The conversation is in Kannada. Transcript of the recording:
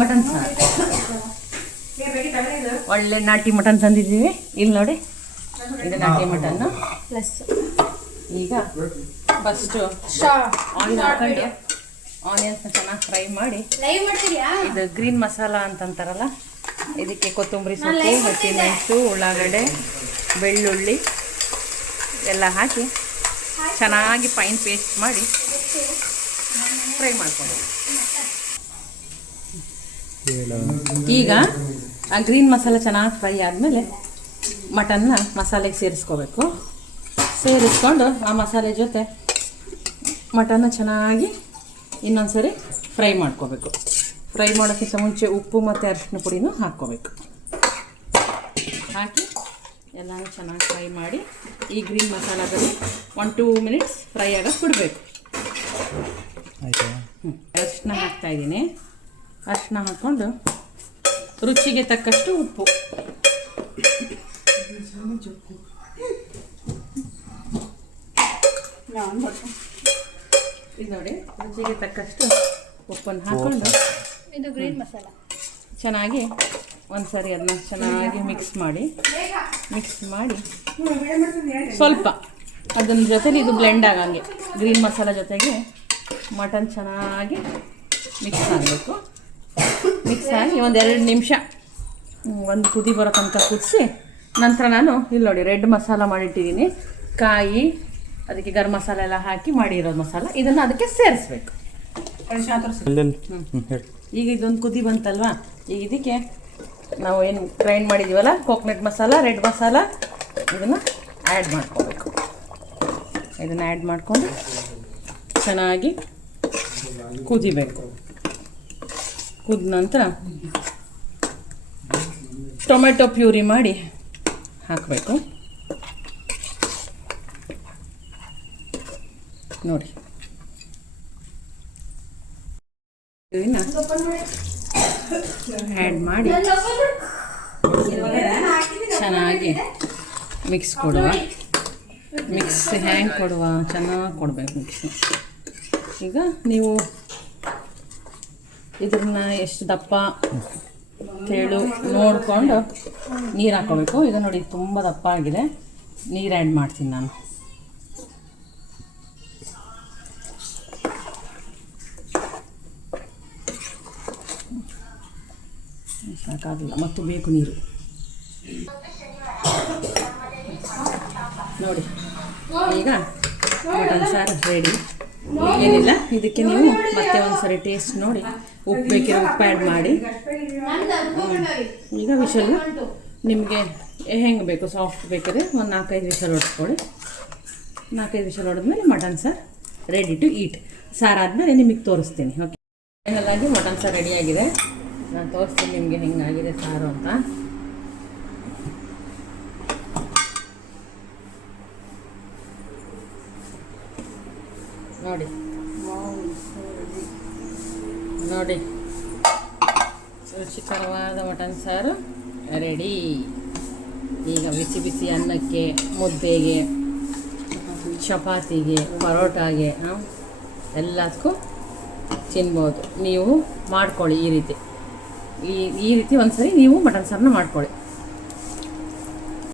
ಮಟನ್ ಸಾರು. ಒಳ್ಳೆ ನಾಟಿ ಮಟನ್ ತಂದಿದ್ದೀವಿ. ಇಲ್ಲಿ ನೋಡಿ, ಇದು ನಾಟಿ ಮಟನ್ನು. ಈಗ ಫಸ್ಟು ಆಯಿಲ್ ಹಾಕೊಂಡು ಆನಿಯನ್ಸ್ನ ಚೆನ್ನಾಗಿ ಫ್ರೈ ಮಾಡಿ, ಇದು ಗ್ರೀನ್ ಮಸಾಲ ಅಂತಂತಾರಲ್ಲ, ಇದಕ್ಕೆ ಕೊತ್ತಂಬರಿ ಸೊಪ್ಪು, ಹಸಿಮೆಣಸು, ಉಳ್ಳಾಗಡ್ಡೆ, ಬೆಳ್ಳುಳ್ಳಿ ಎಲ್ಲ ಹಾಕಿ ಚೆನ್ನಾಗಿ ಫೈನ್ ಪೇಸ್ಟ್ ಮಾಡಿ ಫ್ರೈ ಮಾಡ್ಕೊಂಡು, ಈಗ ಆ ಗ್ರೀನ್ ಮಸಾಲ ಚೆನ್ನಾಗಿ ಫ್ರೈ ಆದಮೇಲೆ ಮಟನ್ನ ಮಸಾಲೆಗೆ ಸೇರಿಸ್ಕೋಬೇಕು. ಸೇರಿಸ್ಕೊಂಡು ಆ ಮಸಾಲೆ ಜೊತೆ ಮಟನ್ನ ಚೆನ್ನಾಗಿ ಇನ್ನೊಂದು ಸರಿ ಫ್ರೈ ಮಾಡ್ಕೋಬೇಕು. ಫ್ರೈ ಮಾಡೋಕ್ಕಿಂತ ಮುಂಚೆ ಉಪ್ಪು ಮತ್ತು ಅರಿಶಿನ ಪುಡಿನೂ ಹಾಕ್ಕೋಬೇಕು. ಹಾಕಿ ಎಲ್ಲನೂ ಚೆನ್ನಾಗಿ ಫ್ರೈ ಮಾಡಿ ಈ ಗ್ರೀನ್ ಮಸಾಲದಲ್ಲಿ 1-2 ಮಿನಿಟ್ಸ್ ಫ್ರೈ ಆಗೋಕ್ಕೆ ಬಿಡಬೇಕು. ಅರಿಶಿನ ಹಾಕ್ತಾಯಿದ್ದೀನಿ. ಅರಿಶಿನ ಹಾಕ್ಕೊಂಡು ರುಚಿಗೆ ತಕ್ಕಷ್ಟು ಉಪ್ಪು, ಇದು ನೋಡಿ, ರುಚಿಗೆ ತಕ್ಕಷ್ಟು ಉಪ್ಪನ್ನು ಹಾಕ್ಕೊಂಡು ಇದು ಗ್ರೀನ್ ಮಸಾಲ ಚೆನ್ನಾಗಿ ಒಂದ್ಸರಿ ಅದನ್ನ ಚೆನ್ನಾಗಿ ಮಿಕ್ಸ್ ಮಾಡಿ ಸ್ವಲ್ಪ ಅದನ್ನ ಜೊತೆಲಿ ಇದು ಬ್ಲೆಂಡ್ ಆಗಂಗೆ ಗ್ರೀನ್ ಮಸಾಲ ಜೊತೆಗೆ ಮಟನ್ ಚೆನ್ನಾಗಿ ಮಿಕ್ಸ್ ಆಗಬೇಕು. ಮಿಕ್ಸ್ ಆಗಿ 1-2 ನಿಮಿಷ ಒಂದು ಕುದಿ ಬರೋ ತನಕ ಕುದಿಸಿ, ನಂತರ ನಾನು ಇಲ್ಲಿ ನೋಡಿ ರೆಡ್ ಮಸಾಲ ಮಾಡಿಟ್ಟಿದ್ದೀನಿ. ಕಾಯಿ, ಅದಕ್ಕೆ ಗರಂ ಮಸಾಲ ಎಲ್ಲ ಹಾಕಿ ಮಾಡಿರೋ ಮಸಾಲ, ಇದನ್ನು ಅದಕ್ಕೆ ಸೇರಿಸ್ಬೇಕು. ಈಗ ಇದೊಂದು ಕುದಿ ಬಂತಲ್ವಾ, ಈಗ ಇದಕ್ಕೆ ನಾವು ಏನು ಗ್ರೈಂಡ್ ಮಾಡಿದ್ದೀವಲ್ಲ ಕೋಕೋನಟ್ ಮಸಾಲ, ರೆಡ್ ಮಸಾಲ, ಇದನ್ನು ಆ್ಯಡ್ ಮಾಡ್ಕೋಬೇಕು. ಇದನ್ನು ಆ್ಯಡ್ ಮಾಡಿಕೊಂಡು ಚೆನ್ನಾಗಿ ಕುದಿಬೇಕು. ಕುದ ನಂತರ ಟೊಮೆಟೊ ಪ್ಯೂರಿ ಮಾಡಿ ಹಾಕಬೇಕು. ನೋಡಿ, ಇದನ್ನ ಆ್ಯಡ್ ಮಾಡಿ ಚೆನ್ನಾಗಿ ಮಿಕ್ಸ್ ಕೊಡುವ. ಮಿಕ್ಸ್ ಹ್ಯಾಂಗೆ ಕೊಡುವ, ಚೆನ್ನಾಗಿ ಕೊಡಬೇಕು ಮಿಕ್ಸ್. ಈಗ ನೀವು ಇದನ್ನ ಎಷ್ಟು ದಪ್ಪ ತೆಳು ನೋಡಿಕೊಂಡು ನೀರು ಹಾಕ್ಕೋಬೇಕು. ಇದು ನೋಡಿ ತುಂಬ ದಪ್ಪ ಆಗಿದೆ, ನೀರು ಆ್ಯಡ್ ಮಾಡ್ತೀನಿ ನಾನು. ಸಾಕಾಗಲ್ಲ, ಮತ್ತು ಬೇಕು ನೀರು. ನೋಡಿ, ಈಗ ಮಟನ್ ಸಾರು ರೆಡಿ. ಏನಿಲ್ಲ, ಇದಕ್ಕೆ ನೀವು ಮತ್ತೆ ಒಂದ್ಸರಿ ಟೇಸ್ಟ್ ನೋಡಿ, ಉಪ್ಪು ಬೇಕಿರೋ ಉಪ್ಪು ಆ್ಯಡ್ ಮಾಡಿ. ಈಗ ವಿಷಲ್ ನಿಮಗೆ ಹೆಂಗೆ ಬೇಕು, ಸಾಫ್ಟ್ ಬೇಕಾದ್ರೆ ಒಂದು 4-5 ವಿಷಲ್ ಹೊಡೆಸ್ಕೊಳ್ಳಿ. 4-5 ವಿಷಲ್ ಹೊಡೆದ್ಮೇಲೆ ಮಟನ್ ಸಾರು ರೆಡಿ ಟು ಈಟ್. ಸಾರಾದ್ಮೇಲೆ ನಿಮಗೆ ತೋರಿಸ್ತೀನಿ. ಓಕೆ, ಫೈನಲಾಗಿ ಮಟನ್ ಸಾರು ರೆಡಿಯಾಗಿದೆ. ನಾನು ತೋರಿಸ್ತೀನಿ ನಿಮಗೆ ಹೆಂಗಾಗಿದೆ ಸಾರು ಅಂತ. ನೋಡಿ ನೋಡಿ, ರುಚಿಕರವಾದ ಮಟನ್ ಸಾರು ರೆಡಿ. ಈಗ ಬಿಸಿ ಬಿಸಿ ಅನ್ನಕ್ಕೆ, ಮುದ್ದೆಗೆ, ಚಪಾತಿಗೆ, ಪರೋಟಾಗೆ ಎಲ್ಲದಕ್ಕೂ ತಿನ್ಬೋದು. ನೀವು ಮಾಡ್ಕೊಳ್ಳಿ ಈ ರೀತಿ ಒಂದ್ಸರಿ ನೀವು ಮಟನ್ ಸಾರನ್ನ ಮಾಡ್ಕೊಳ್ಳಿ.